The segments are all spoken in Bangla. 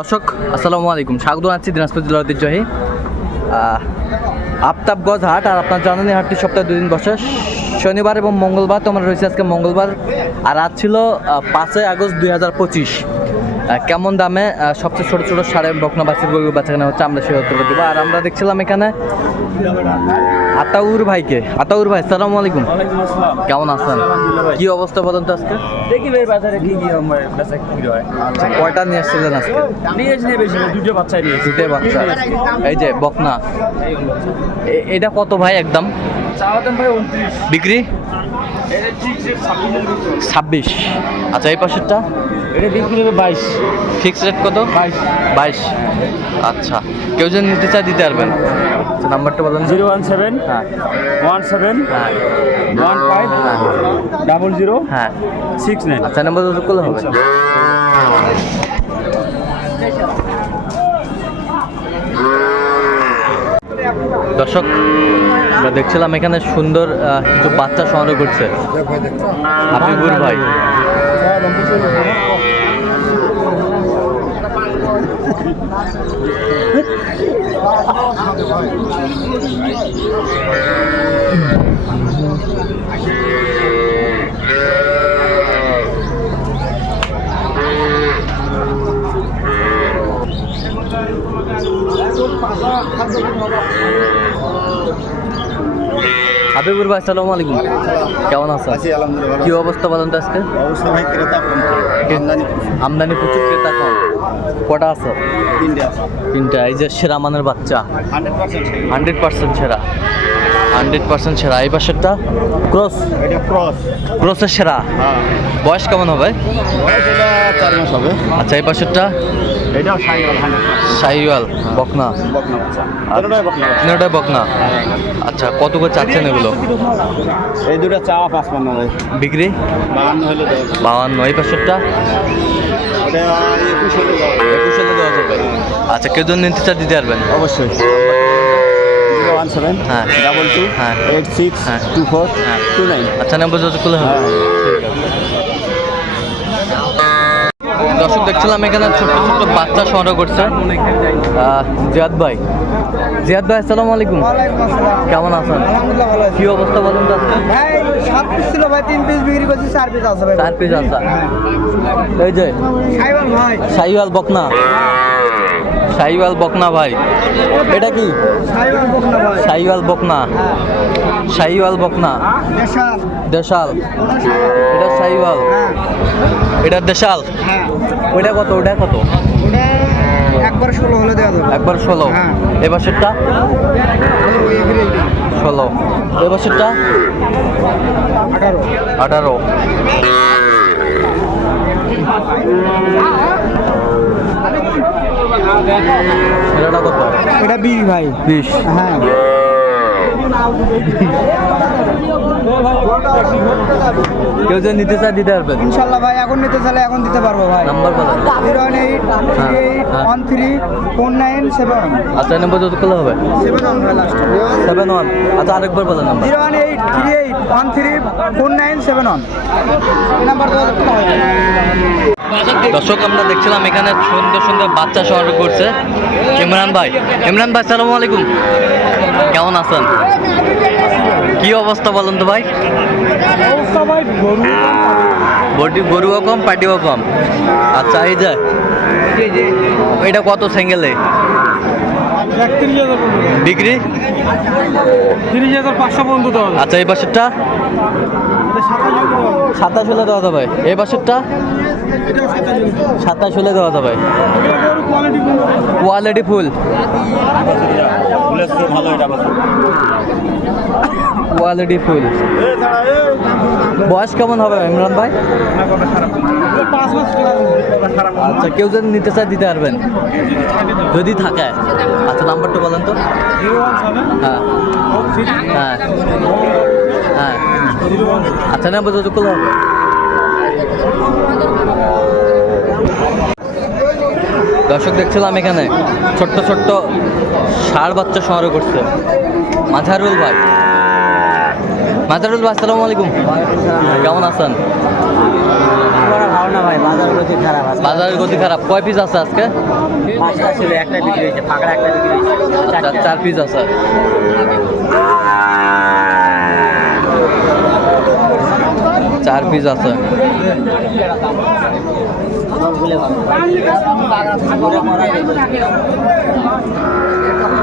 দর্শক, আসসালামু আলাইকুম। স্বাগত আছি দিনাজপুর জেলার ঐতিহ্যবাহী আফতাবগঞ্জ হাট। আর আপনার জানেন এই হাটটি সপ্তাহে দুদিন বসে। শনিবার এবং মঙ্গলবার তো আমরা রয়েছে আজকে মঙ্গলবার। আর আজ ছিল পাঁচই আগস্ট দুই হাজার পঁচিশ। কেমন দামে সবচেয়ে ছোটো ছোটো সাড়ে বকনা বাচ্চার গরু বাচ্চাখানে হচ্ছে আমরা সেই উত্তর দেবো। আর আমরা দেখছিলাম এখানে আতাউর ভাইকে। আতাউর ভাই সালামু আলাইকুম। কেমন আছেন? কি অবস্থা বলেন তো আজকে? দেখি ভাই বাজারে কি কি আমার বেচা কি হয়। আচ্ছা কয়টা নিয়ে আসছিলেন আজকে? নিয়ে এসে বেশি দুটো বাচ্চাই নিয়েছি দুটোই বাচ্চা। এই যে বকনা। এটা কত ভাই একদম? চাওয়া দাম ভাই উনত্রিশ। বিক্রি? ছাব্বিশ। আচ্ছা এই পাশেরটা? এটা বিক্রি হবে বাইশ। ফিক্সড রেট কত? বাইশ। বাইশ। আচ্ছা কেউ যদি নিতে চায় দিতে পারবেন। আচ্ছা নাম্বারটা বলেন। জিরো ওয়ান সেভেন হ্যাঁ। ওয়ান সেভেন হ্যাঁ। ওয়ান ফাইভ ডাবল জিরো হ্যাঁ। Six nine. আচ্ছা নাম্বার করলে হবে। দর্শক আমরা দেখছিলাম এখানে সুন্দর কিছু বাচ্চা সংগ্রহ করছে। হাবিবুর ভাই। হাবিবুর ভাই সালাম আলাইকুম। কেমন আছি? আলহামদুলিল্লাহ কি অবস্থা বলেন তো আজকে? অবস্থা ভাই ক্রেতা কম। আমদানি আমদানি প্রচুর ক্রেতা কম। কটা আছে? তিনটে এই যে সেরা মানের বাচ্চা। হান্ড্রেড পার্সেন্ট সেরা। হান্ড্রেড পার্সেন্ট সেরা। এই পাশেরটা? ক্রস। এটা ক্রস। ক্রসের সেরা। হ্যাঁ। বয়স কেমন হবে। আচ্ছা এই পাশেরটা? এটাও সাইকেল সাইওয়াল বকনা। বকনা বকনা আচ্ছা কত করে চাচ্ছেন এগুলো? এই দুটো চাওয়া পাঁচ পান্ন ভাই। বিক্রি? বাহান্ন হলে যাবে। এই এটা একুশ হলে দেওয়া যাবে। একুশ হলে দেওয়া যাবে। আচ্ছা কেউ যদি নিতে চায় দিতে পারবেন। অবশ্যই। ওয়ান সেভেন হ্যাঁ। ডাবল টু হ্যাঁ। এইট সিক্স হ্যাঁ। টু ফোর হ্যাঁ। Two nine. আচ্ছা নাম্বার যোগাযোগ করলে হবে। দর্শক দেখছিলাম এখানে ছোট্ট ছোট্ট বাচ্চা সংগ্রহ করছে। জিয়াদ ভাই। জিয়াদ ভাই আসসালামু আলাইকুম। কেমন আছেন? আলহামদুলিল্লাহ ভালো আছি কি অবস্থা বলেন তো? সাত পিস ছিল ভাই তিন পিস বিক্রি করছি চার পিস আছে ভাই চার পিস আছে। এই যে সাইওয়াল ভাই। সাইওয়াল বকনা। শাহিওয়াল বকনা ভাই। এটা কি? সাইবাল বকনা ভাই। শাহিওয়াল বকনা। দেশাল। এটা শাহিওয়াল হ্যাঁ। এটা দেশাল। হ্যাঁ। ওইটা কত? ওইটা কত? একবার ষোলো হলে দেওয়া যাবে। একবার ষোলো। হ্যাঁ। এবার। ষোলো। এবার আঠারো। আঠারো। কত? বিশ ভাই। বিশ। হ্যাঁ। কেউ যদি নিতে চায় দিতে পারবেন ইনশাল্লাহ ভাই এখন নিতে চাইলে এখন দিতে পারব ভাই। Number zero one eight three eight হ্যাঁ। One three four nine seven. আচ্ছা নাম্বার যত হবে। সেভেন ওয়ান ভাই লাস্ট সেভেন ওয়ান। আচ্ছা আরেকবার number zero one eight three eight one three four nine seven one. Number দর্শক, আমরা দেখছিলাম এখানে সুন্দর সুন্দর বাচ্চা সংগ্রহ করছে ইমরান ভাই ইমরান ভাই সালামু আলাইকুম। কেমন আছেন? কি অবস্থা বলেন তো ভাই? বডি, গরুও কম, পাটিও কম। আচ্ছা এই যে, এটা কত সিঙ্গেলে বিক্রি? তিরিশ হাজার পাঁচশো পর্যন্ত আচ্ছা এই পাশেরটা? সাতাশ হলে দেওয়া যাবে। এই পাশেরটা? সাতাশ হলে দেওয়া যাবে। Quality full. কোয়ালিটি ফুল বয়স কেমন হবে, ইমরান ভাই? আচ্ছা কেউ যদি নিতে চায় দিতে পারবেন। যদি থাকে। আচ্ছা নাম্বারটা বলেন তো। হ্যাঁ। হ্যাঁ। হ্যাঁ। আচ্ছা নাম্বার করলে হবে দর্শক দেখছিলাম এখানে ছোট্ট ছোট্ট ষাড় বাচ্চা সংগ্রহ করছে। মাঝারুল ভাই। মাজারুল ভাই আসসালামু আলাইকুম। কেমন আছেন? বাজারের গতি খারাপ। কয় পিস আছে আজকে? চার পিস আছে। চার পিস আছে।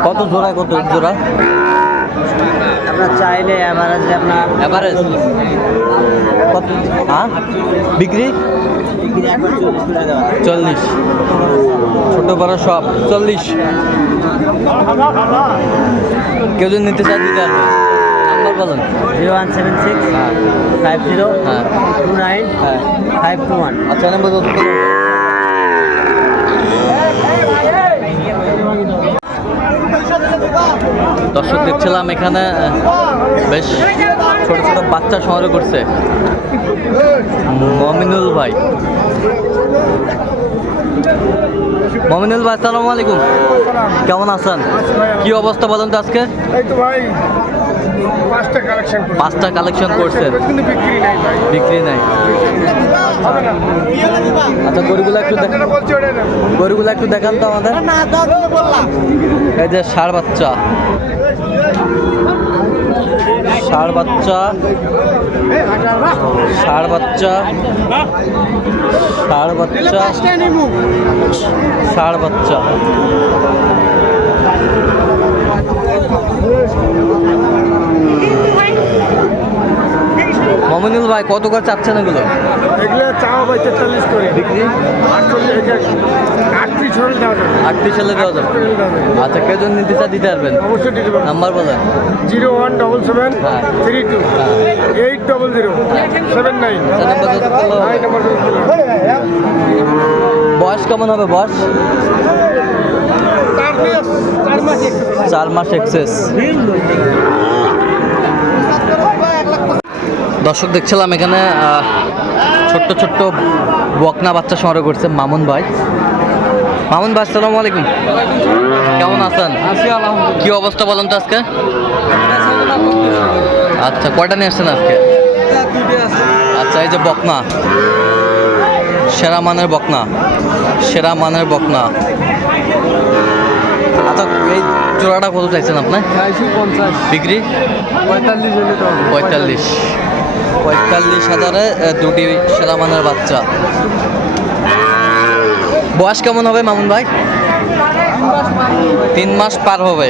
কত জোড়া কত জোড়া? আপনার চাইলে এভারেজ আপনার এভারেজ কত? হ্যাঁ? বিক্রি? চল্লিশ। ছোট বড় সব চল্লিশ। কেউ যদি নিতে চায় দিতে নাম্বার বলেন। জিরো ওয়ান সেভেন সিক্স হ্যাঁ। ফাইভ জিরো হ্যাঁ। টু নাইন হ্যাঁ। Five two one. আচ্ছা নাম্বার দর্শক দেখছিলাম এখানে বেশ ছোট ছোট বাচ্চা সংগ্রহ করছে। মমিনুল ভাই। মমিনুল ভাই আসসালামু আলাইকুম। কেমন আছেন? কি অবস্থা বলেন তো আজকে? এই তো ভাই পাঁচটা কালেকশন পাঁচটা কালেকশন করছেন? কিন্তু বিক্রি নাই ভাই। বিক্রি নাই? আচ্ছা গরুগুলো একটু গরুগুলো একটু দেখান তো আমাদের। এই যে সার বাচ্চা। ষাড় বাচ্চা। ষাড় বাচ্চা। ষাড় বাচ্চা। ষাড় বাচ্চা। মমিনুল ভাই কত করে চাচ্ছেন এগুলো? এগুলো চাও ভাই তেতাল্লিশ করে। বিক্রি? আটত্রিশ হলে দেওয়া যাবে। আটত্রিশ হলে দেওয়া যাবে। আচ্ছা যদি নিতে চা দিতে পারবেন। অবশ্যই দিতে পারব নাম্বার বলেন। জিরো ওয়ান ডবল সেভেন হ্যাঁ। Three two. হ্যাঁ। Eight double zero. Seven nine. বয়স কেমন হবে বয়স? চার মাস। চার চার মাস এক্সেস। দর্শক দেখছিলাম এখানে ছোট্ট ছোট্ট বকনা বাচ্চা সংগ্রহ করছে মামুন ভাই। মামুন ভাই আসসালামু আলাইকুম। কেমন আছেন? কি অবস্থা বলেন তো আজকে? আচ্ছা কয়টা নিয়ে আসছেন আজকে? আচ্ছা এই যে বকনা। সেরা মানের বকনা। সেরা মানের বকনা। আচ্ছা এই জোড়াটা কত চাইছেন আপনার বিক্রি? পঁয়তাল্লিশ পঁয়তাল্লিশ। পঁয়তাল্লিশ হাজারে দুটি সেরা মানের বাচ্চা। বয়স কেমন হবে মামুন ভাই? তিন মাস পার হবে।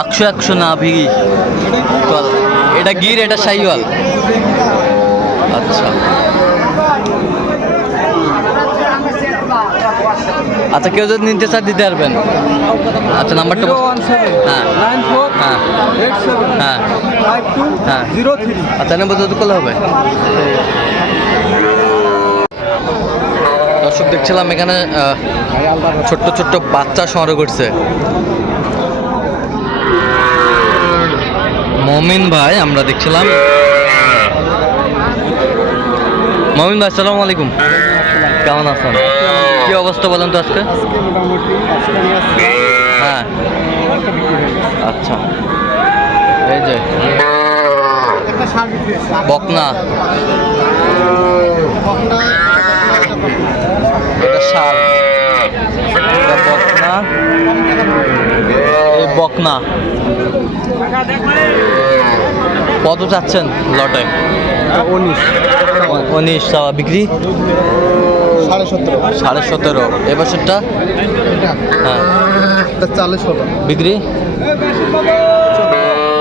একশো একশো না ভিগি এটা গির, এটা সাইওয়াল। আচ্ছা। আচ্ছা কেউ যদি নিতে চান দিতে পারবেন। আচ্ছা নাম্বারটা হ্যাঁ হ্যাঁ। হ্যাঁ। হ্যাঁ আচ্ছা নাম্বার যত করলে হবে। দর্শক, দেখছিলাম এখানে ছোট্ট ছোট্ট বাচ্চা সংগ্রহ করছে। মমিন ভাই, আমরা দেখছিলাম। মমিন ভাই, আসসালামু আলাইকুম। কেমন আছেন? কি অবস্থা বলেন তো আজকে? মোটামুটি হ্যাঁ। আচ্ছা। এই যে। বকনা। এটা শাল। এটা বকনা। এই বকনা। কত চাচ্ছেন লটে? উনিশ। উনিশ বিক্রি? সাড়ে সতেরো। সাড়ে সতেরো। এ বছরটা? হ্যাঁ। চালিশ হলো বিক্রি?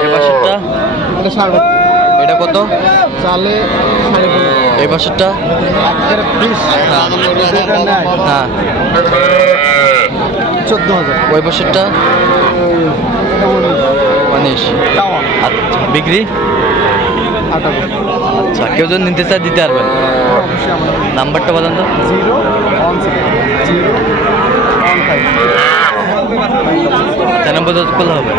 এ এটা কত? চালে সাড়ে এই বছরটা? এটা হ্যাঁ। চোদ্দ হাজার। ওই বছরটা? উনিশ। আচ্ছা বিক্রি? আঠারো আচ্ছা কেউ যদি নিতে চায় দিতে পারবেন। নাম্বারটা বলেন তো। Zero one zero one five. Number করলে হবে।